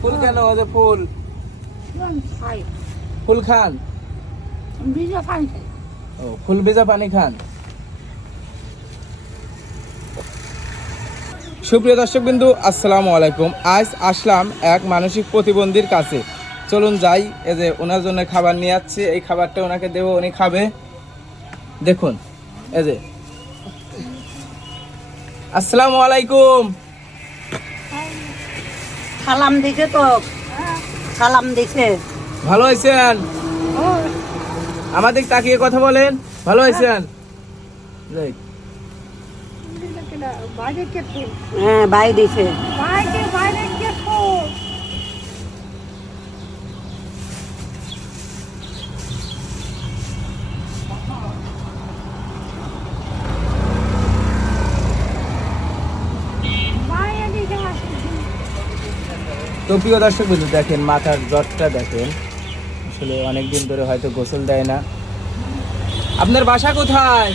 ফুল কেন ফুল? ফুল খান? ভিজা পানি খাই ও, ফুল ভেজা পানি খান। সুপ্রিয় দর্শক বিন্দু আসসালামু আলাইকুম। আজ আসলাম এক মানসিক প্রতিবন্ধীর কাছে। চলুন যাই, এই যে ওনার জন্য খাবার নিয়ে যাচ্ছি এই খাবারটা ওনাকে দেবো, উনি খাবে। দেখুন, এই যে। আসসালামু আলাইকুম। সালাম দিছে তো। সালাম দিছে। ভালো আছেন? আমাদের তাকিয়ে কথা বলেন। ভালো আছেন। হ্যাঁ বাই দিছে। তো প্রিয় দর্শক বন্ধু, দেখেন মাথার জ্বরটা দেখেন। আসলে অনেক দিন ধরে হয়তো গোসল দেয় না। আপনার বাসা কোথায়?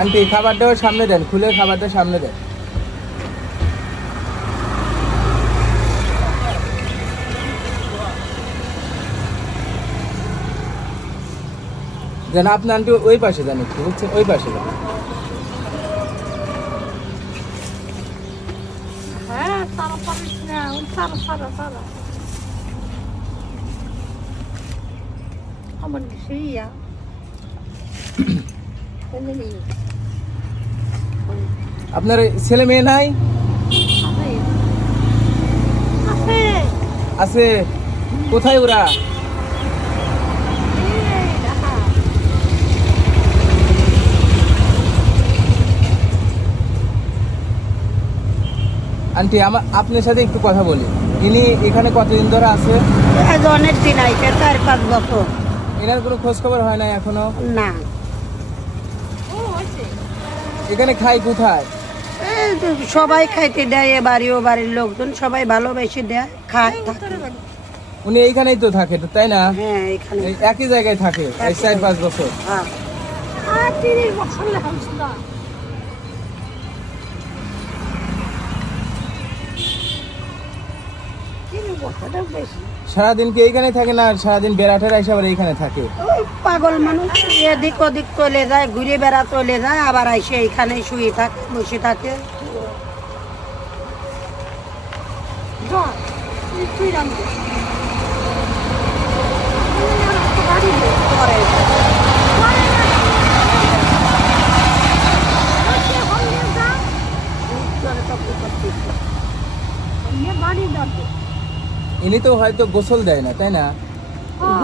আন্টি, খাবারটাও সামনে দেন, খুলে খাবারটা সামনে দেন। যেন আপনি আন্টি ওই পাশে যান একটু বুঝছেন? ওই পাশে যান। হ্যাঁ আপনার ছেলে মেয়ে নাই? আছে। কোথায় ওরা এই দেখা আন্টি আমার আপনার সাথে একটু কথা বলি। ইনি এখানে কতদিন ধরে আছে? আজ অনেক দিন আইছে চার পাঁচ বছর। এনার কোনো খোঁজ খবর হয় না এখনও? না। এখানে খাই কোথায়? এই সবাই খাইতে দেয় এ বাড়ি ও বাড়ির লোকজন সবাই ভালোবেসে দেয় খায় থাকে। উনি এইখানেই তো থাকে তো, তাই না? হ্যাঁ এখানে একই জায়গায় থাকে এই চার পাঁচ বছর। হ্যাঁ। সারাদিন কি এইখানে থাকে না সারাদিন বেড়াটের এসে আবার এইখানে থাকে? পাগল মানুষ এদিক ওদিক চলে যায় ঘুরে বেড়া চলে যায় আবার এসে এখানে শুয়ে থাকে বসে থাকে। ইনি তো হয়তো গোসল দেয় না তাই না?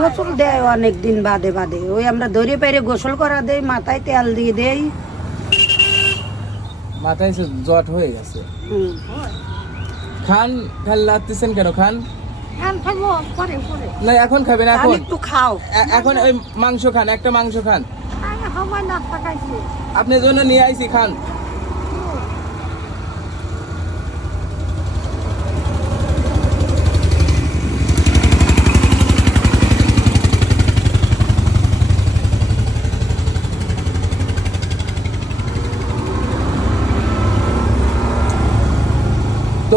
গোসল দেয় অনেক দিন বাদে বাদে। ওই আমরা ধরে পেরে গোসল করা দেই মাথায় তেল দিয়ে দেই। মাথায় সে জট হয়ে গেছে। হুম। খান খান লাগতেছেন কেন খান? না এখন খাবেন তাহলে এখন। একটু খাও। এখন ওই মাংস খান একটা মাংস খান। আপনার জন্য নিয়ে আইছি খান।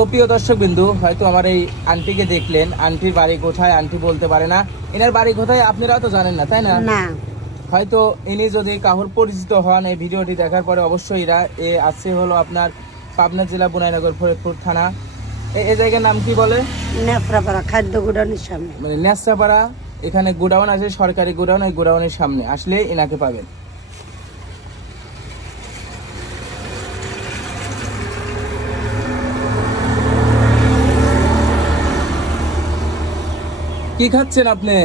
প্রিয় দর্শক বিন্দু হয়তো আমার এই আন্টিকে দেখলেন। আন্টির বাড়ি কোথায়? আন্টি বলতে পারে না। এনার বাড়ি কোথায়? আপনারাও তো জানেন না তাই না? হয়তো ইনি যদি কাহুর পরিচিত হন এই ভিডিওটি দেখার পরে অবশ্যই এরা এ আছে হলো আপনার পাবনা জেলা বুনাইনগর ফরিদপুর থানা। এই জায়গার নাম কি বলে? নেফরাপাড়া খাদ্য গুডানের সামনে। মানে ন্যাসাপাড়া এখানে গোডাউন আছে সরকারি গোডাউন ওই গোডাউনের সামনে। আসলে এনাকে পাবেন। কি খাচ্ছেন আপনি?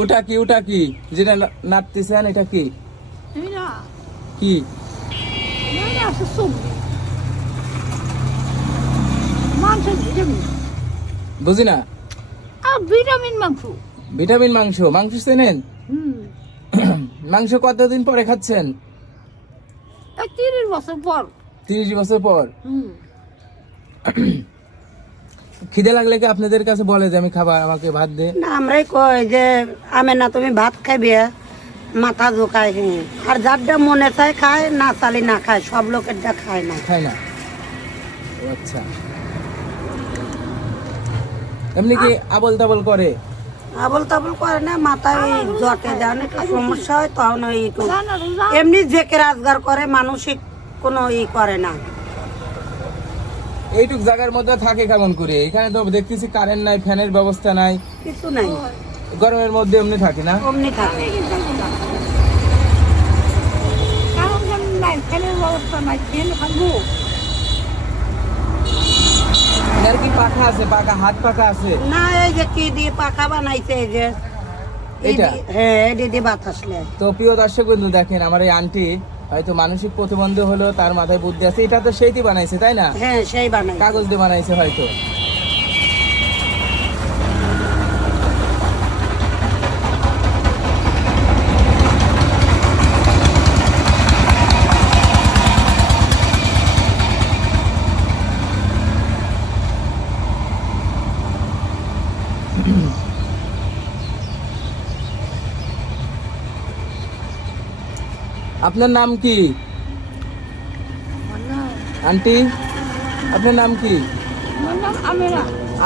ওটা কি ওটা কি? যেটা নাড়তেছেন এটা কি? কি? বুঝি না। ভিটামিন মাংস। ভিটামিন মাংস। মাংস চেনেন? মাংস কতদিন পরে খাচ্ছেন? তিরিশ বছর পর। তিরিশ বছর পর। খিদে লাগলে কি আপনাদের কাছে বলে যে আমি খাবার আমাকে ভাত দে? না আমরাই কই যে আমে না তুমি ভাত খাইবে? মাথা ঝোকায় হ্যাঁ আর যারটা মনে চায় খায় না চালি না খায় সব লোকেরটা খায় না। খায় না। আচ্ছা। এমনি কি আবল তাবল করে? আবল তাবল করে না মাথায় ওই জটে দেওয়ার একটু সমস্যা হয় তখন ওই একটু এমনি যে কে রাজগার করে মানসিক কোনো ই করে না। এইটুক জায়গার মধ্যে থাকে কেমন করে? এখানে তো দেখতেছি কারেন্ট নাই ফ্যানের ব্যবস্থা নাই। কিছু নাই। গরমের মধ্যে এমনি থাকে না? অমনি থাকে। এর কি পাখা আছে? পাখা হাত পাখা আছে? না এই যে কি দিয়ে পাখা বানাইছে এই যে। এই এইটা? হ্যাঁ বাতাস তো প্রিয় দর্শক বন্ধু দেখেন আমার এই আন্টি হয়তো মানসিক প্রতিবন্ধ হলো তার মাথায় বুদ্ধি আছে এটা তো সেইটি বানাইছে তাই না? হ্যাঁ সেই বানাই কাগজ দিয়ে বানাইছে হয়তো। আপনার নাম কি? আন্টি আপনার নাম কি?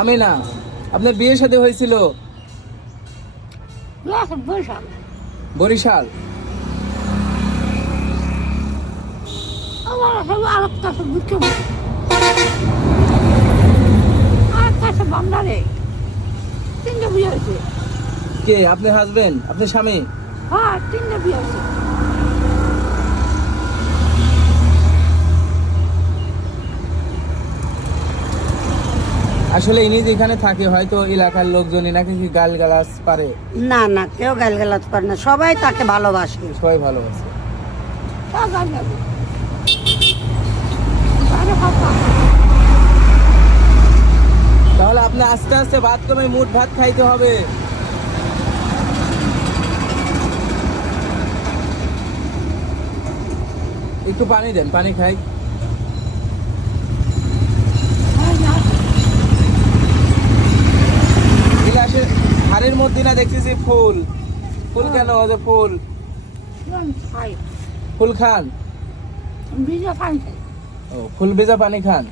আমিনা। আপনার বিয়ে সাথে হয়েছিল? বরিশাল। কে? আপনার হাজবেন্ড আপনার স্বামী? আসলে ইনি যেখানে থাকে হয়তো এলাকার লোকজন এনাকে কি গাল গালাস পারে? না না কেউ গাল গালাজ পারে না। সবাই তাকে ভালোবাসে। সবাই ভালোবাসে। তাহলে আপনি আস্তে আস্তে ভাত কমে মুঠ ভাত খাইতে হবে। একটু পানি দেন পানি খাই। না দেখতেছি ফুল। ফুল কেন ওই যে ফুল? ফুল খান? ও ফুল বীজা পানি খান?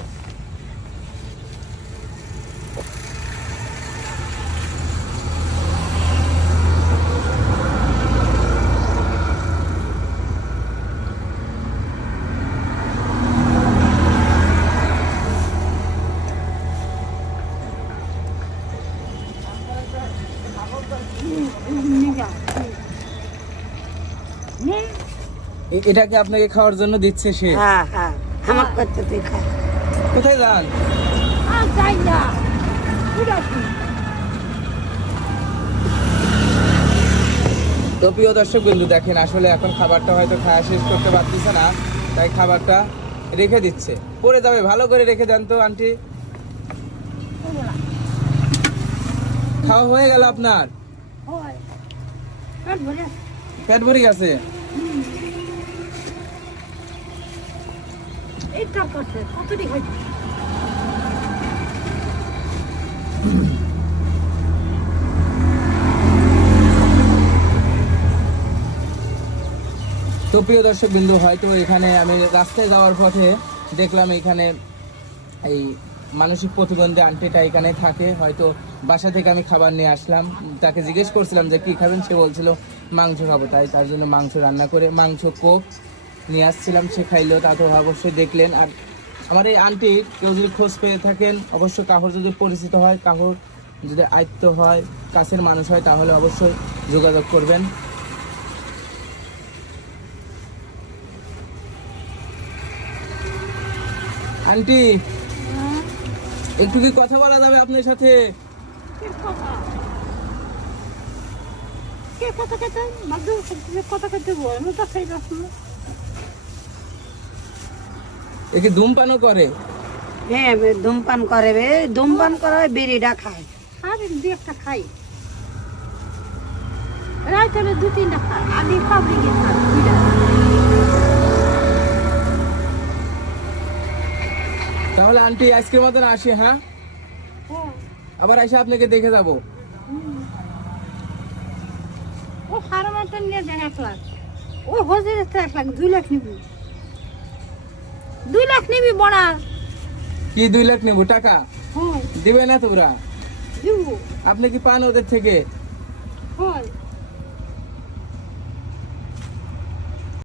এ- এটা কি আপনাকে খাওয়ার জন্য দিচ্ছে সে। হ্যাঁ হ্যাঁ। আমার করতে তুই খা। কোথায় যান? তো প্রিয় দর্শক বিন্দু দেখেন আসলে এখন খাবারটা হয়তো খাওয়া শেষ করতে পারতেছে না তাই খাবারটা রেখে দিচ্ছে। পরে যাবে ভালো করে রেখে দেন তো আন্টি। খাওয়া হয়ে গেল আপনার। পেট ভরে গেছে। তো প্রিয় দর্শক বিন্দু হয়তো এখানে আমি রাস্তায় যাওয়ার পথে দেখলাম এখানে এই মানসিক প্রতিবন্ধী আন্টিটা এখানে থাকে। হয়তো বাসা থেকে আমি খাবার নিয়ে আসলাম। তাকে জিজ্ঞেস করছিলাম যে কি খাবেন? সে বলছিল মাংস খাব তাই তার জন্য মাংস রান্না করে মাংস কোপ নিয়ে আসছিলাম সে খাইলো তা তো অবশ্যই দেখলেন। আর আমার এই আন্টি কেউ যদি খোঁজ পেয়ে থাকেন অবশ্যই কাহর যদি পরিচিত হয় কাহর যদি আয়ত্ত হয় কাছের মানুষ হয় তাহলে অবশ্যই যোগাযোগ করবেন। আন্টি একটু কি কথা বলা যাবে আপনার সাথে? একে ধূমপানও করে। হ্যাঁ ধূমপান করে বে ধূমপান করে বিড়িটা খায়। আরে দু একটা খাই। রাইতে দু তিনটা খাই আমি পাবলিকে খাই তাহলে আন্টি আজকের মতন আসি হ্যাঁ? হ্যাঁ। আবার এসে আপনাকে দেখে যাব ও ফার্মারটা নিয়ে যায় এক লাখ ও তো এক লাখ দুই লাখ নিবি। দুই লাখ নিবি কি দুই লাখ নেব? টাকা? দিবে না তোমরা? আপনি কি পান ওদের থেকে? হয়।